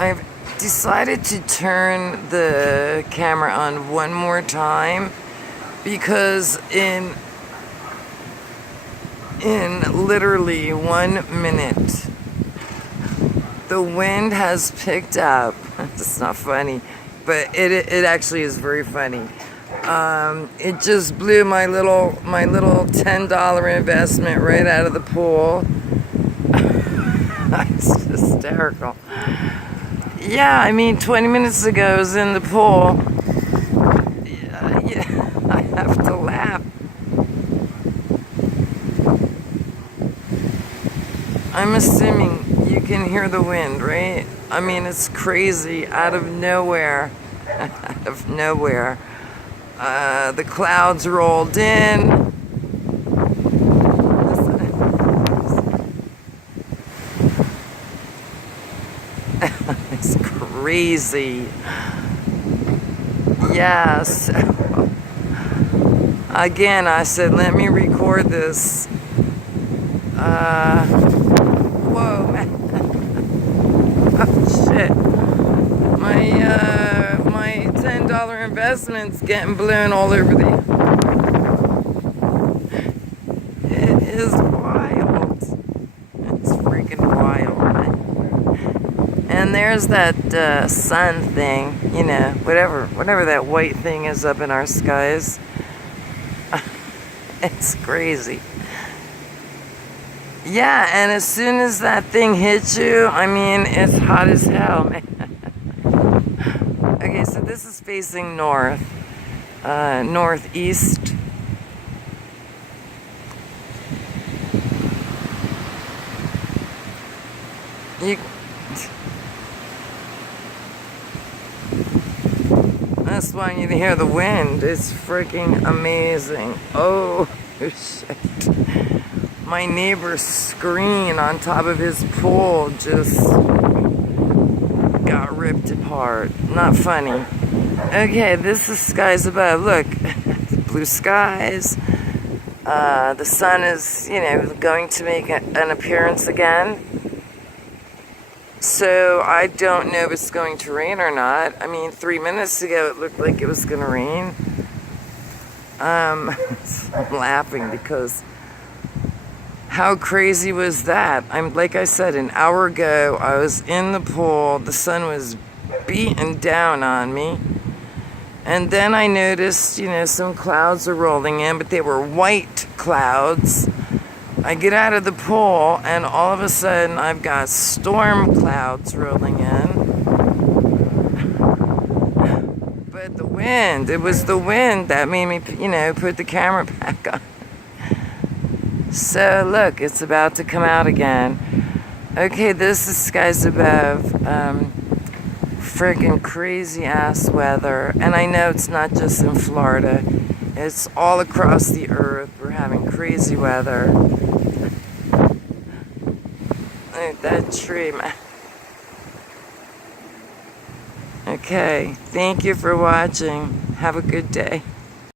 I've decided to turn the camera on one more time because in literally 1 minute the wind has picked up. It's not funny, but it actually is very funny. It just blew my little $10 investment right out of the pool. It's hysterical. Yeah, I mean, 20 minutes ago I was in the pool. Yeah, I have to laugh. I'm assuming you can hear the wind, right? I mean, it's crazy, out of nowhere. Out of nowhere. The clouds rolled in. It's crazy. Yes. Again, I said, let me record this. Whoa, man. Oh, shit. My $10 investment's getting blown all over the... It is wild. It's freaking wild, man. And there's that sun thing, you know, whatever that white thing is up in our skies. It's crazy. Yeah, and as soon as that thing hits you, I mean, it's hot as hell, man. Okay, so this is facing north, northeast. I just want you to hear the wind. It's freaking amazing. Oh, shit. My neighbor's screen on top of his pool just got ripped apart. Not funny. Okay, this is skies above. Look, blue skies. The sun is, you know, going to make an appearance again. So I don't know if it's going to rain or not. I mean, 3 minutes ago it looked like it was going to rain. I'm laughing because how crazy was that? Like I said, an hour ago I was in the pool. The sun was beating down on me. And then I noticed, you know, some clouds are rolling in, but they were white clouds. I get out of the pool, and all of a sudden, I've got storm clouds rolling in. But the wind, it was the wind that made me, you know, put the camera back on. So, look, it's about to come out again. Okay, this is skies above. Freaking crazy-ass weather. And I know it's not just in Florida. It's all across the earth. We're having crazy weather. Look at that tree, man. Okay, thank you for watching. Have a good day.